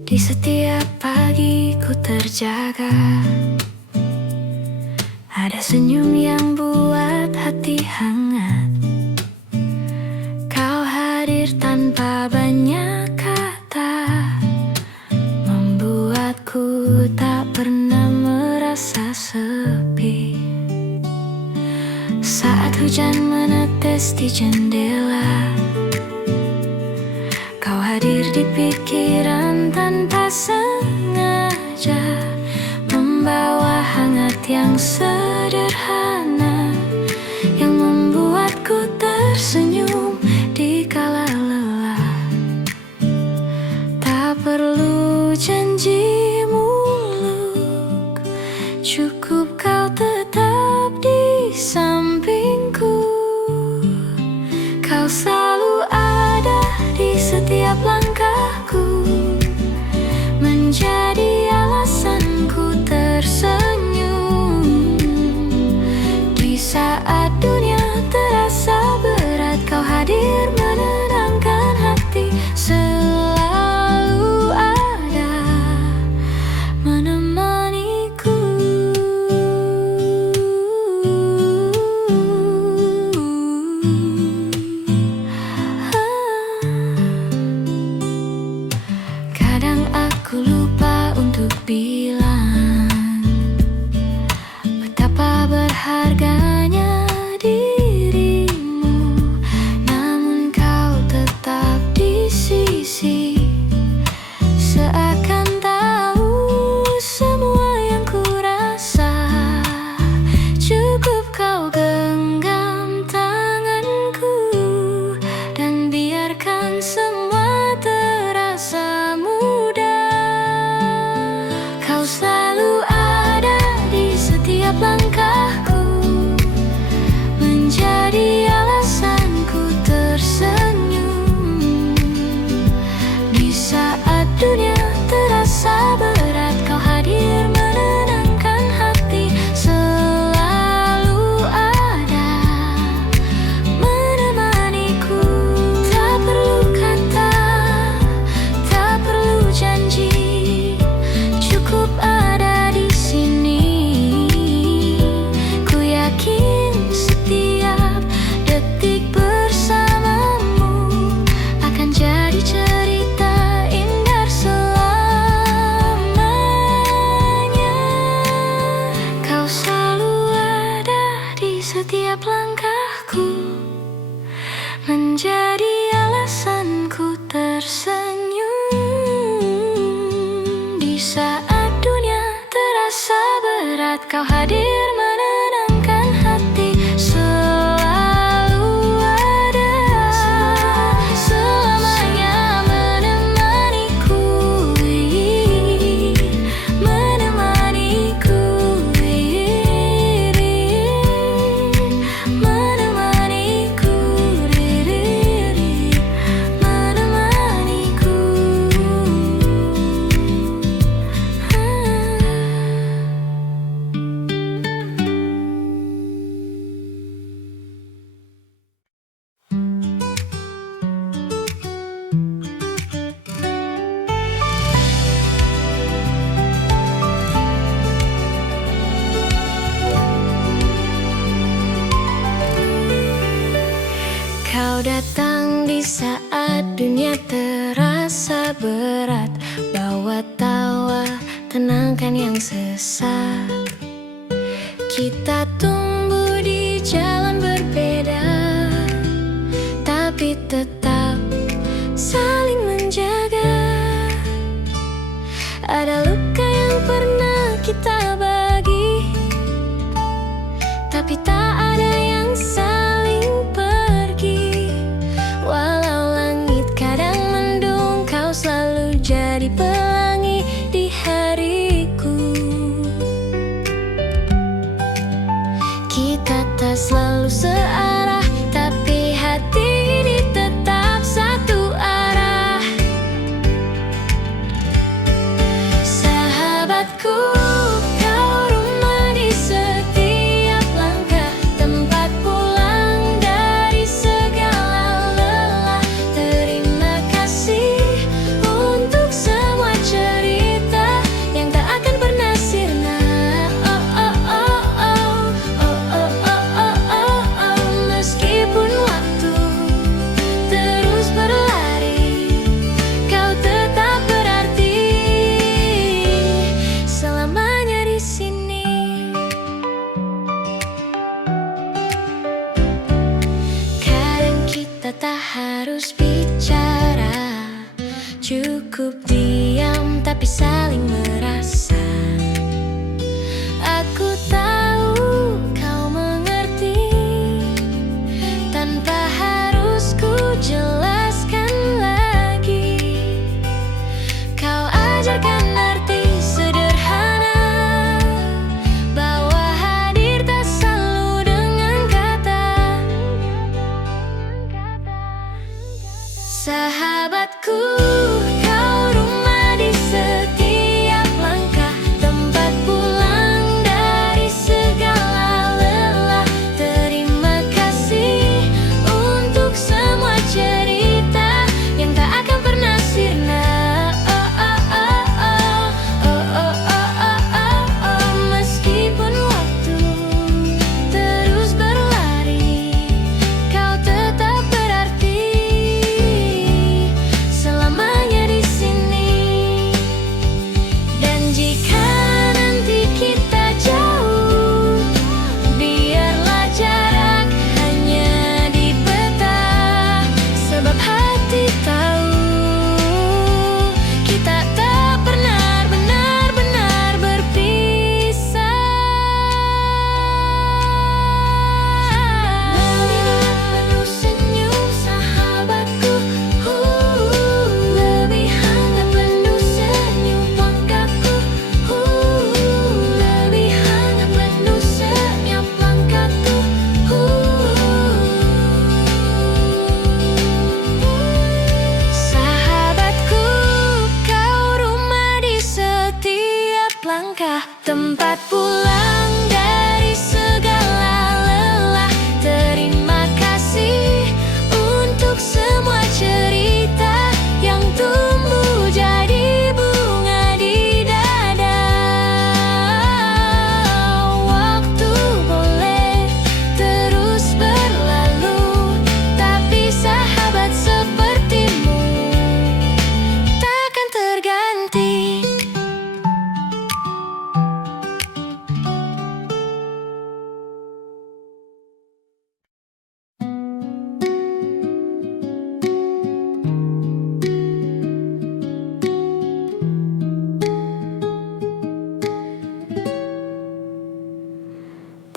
Di setiap pagi ku terjaga, ada senyum yang buat hati hangat. Kau hadir tanpa Tanpa banyak kata, membuatku tak pernah merasa sepi. Saat hujan menetes di jendela, kau hadir di pikiran tanpa sengaja, membawa hangat yang sederhana, yang membuatku tersenyum di kala lelah. Tak perlu janji muluk, cukup kau tetap di sampingku. Kau selalu ada di setiap langkahku, menjadi alasanku tersenyum. Di saat dunia terasa berat, kau hadir menenangkan hati. Selalu ada menemaniku. Kadang aku lupa untuk bilang betapa berharganya dirimu, namun kau tetap di sisi, seakan tahu semua yang ku rasa. Cukup kau genggam tanganku dan biarkan semua terasa mudah. Kau selalu ada di setiap langkahku, menjadi alasanku tersenyum. Di saat dunia terasa berat, kau hadir menenangkan hati. Selalu ada menemaniku. Tak perlu kata, tak perlu janji, cukup ada di sini. Ku yakin setiap detik bersamamu akan jadi cerita indah selamanya. Kau selalu ada di setiap langkahku, menjadi alasanku tersenyum. Di saat dunia terasa berat, kau hadir menenangkan hati. Selalu ada selamanya menemaniku, menemaniku, menemaniku, menemaniku. Kau datang di saat dunia terasa berat, bawa tawa, tenangkan yang sesat. Kita tumbuh di jalan berbeda, tapi tetap saling menjaga. Ada luka yang pernah kita bagi, tapi tak ada yang saling pergi. Walau langit kadang mendung, kau selalu jadi pelangi di hariku. Kita tak selalu searah, tapi hati ini tetap satu arah. Sahabatku, kau rumah di setiap langkah. Cukup diam tapi saling merasa. Aku tahu kau mengerti tanpa harus ku jelaskan lagi. Kau ajarkan arti sederhana bahwa hadir tak selalu dengan kata. Sahabatku, kau rumah di setiap langkah, tempat pulang dari segala lelah. Terima kasih untuk semua cerita yang tak akan pernah sirna. Meskipun waktu terus berlari, kau tetap berarti selamanya di sini. Dan jika nanti kita jauh, biarlah jarak hanya di peta, sebab hati tahu kita tak pernah benar-benar berpisah. Penuh senyum sahabatku, lebih hangat penuh senyum langkahku, lebih hangat penuh senyum langkahku. Sahabatku, kau rumah di setiap langkah, tempat pulang dari segala lelah. Terima kasih untuk semua cerita yang tumbuh jadi bunga di dada. Waktu boleh terus berlalu, tapi sahabat sepertimu takkan terganti.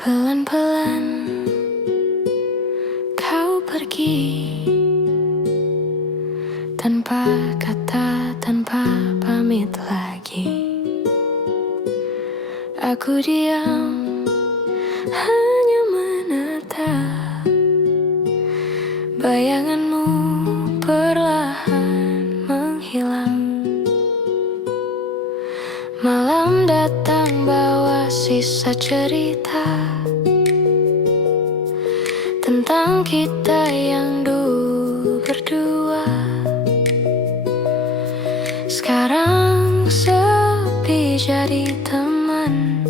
Pelan-pelan kau pergi, tanpa kata, tanpa pamit lagi. Aku diam, hanya menatap bayanganmu perlahan menghilang. Malam datang bawa sisa cerita tentang kita yang dulu berdua. Sekarang sepi jadi teman,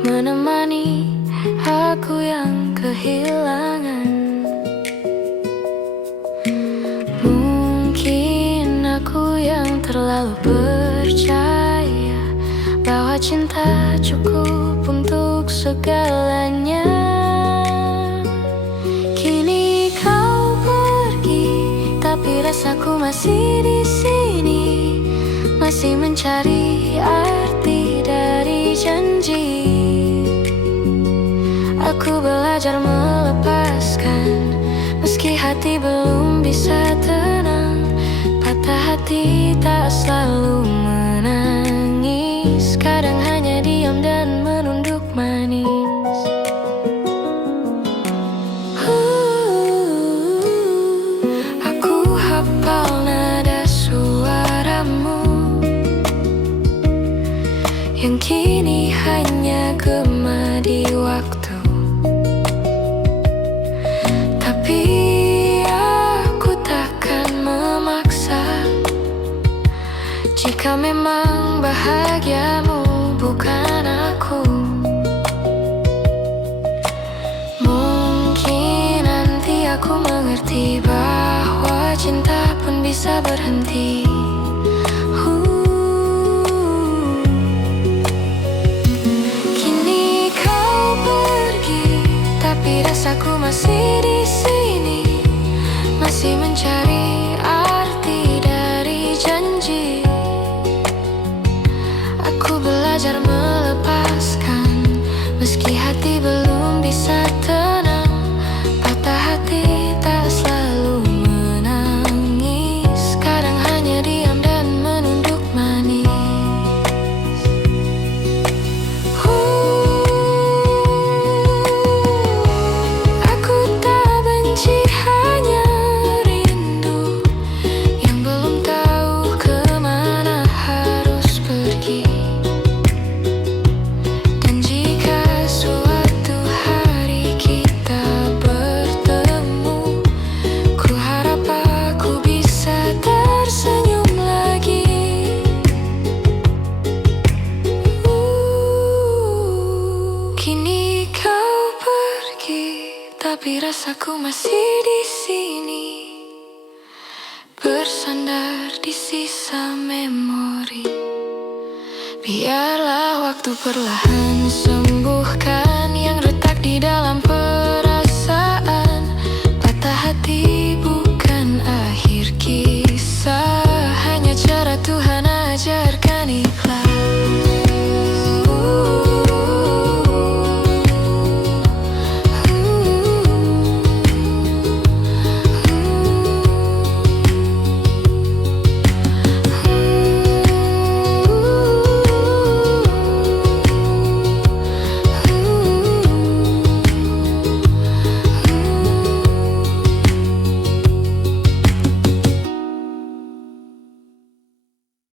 menemani aku yang kehilangan. Mungkin aku yang terlalu percaya bahwa cinta cukup untuk segalanya. Kini kau pergi, tapi rasaku masih di sini, masih mencari arti dari janji. Aku belajar melepaskan, meski hati belum bisa tenang. Patah hati tak selalu menangis, kadang hanya diam dan menunduk manis. Aku hafal nada suaramu yang kini hanya gema di waktu. Tapi aku takkan memaksa, jika memang bahagiamu bukan aku. Mungkin nanti aku mengerti bahwa cinta pun bisa berhenti. Kini kau pergi, tapi rasaku masih di sini, masih mencari arti dari Rasaku masih di sini, bersandar di sisa memori. Biarlah waktu perlahan sembuhkan yang retak di dalam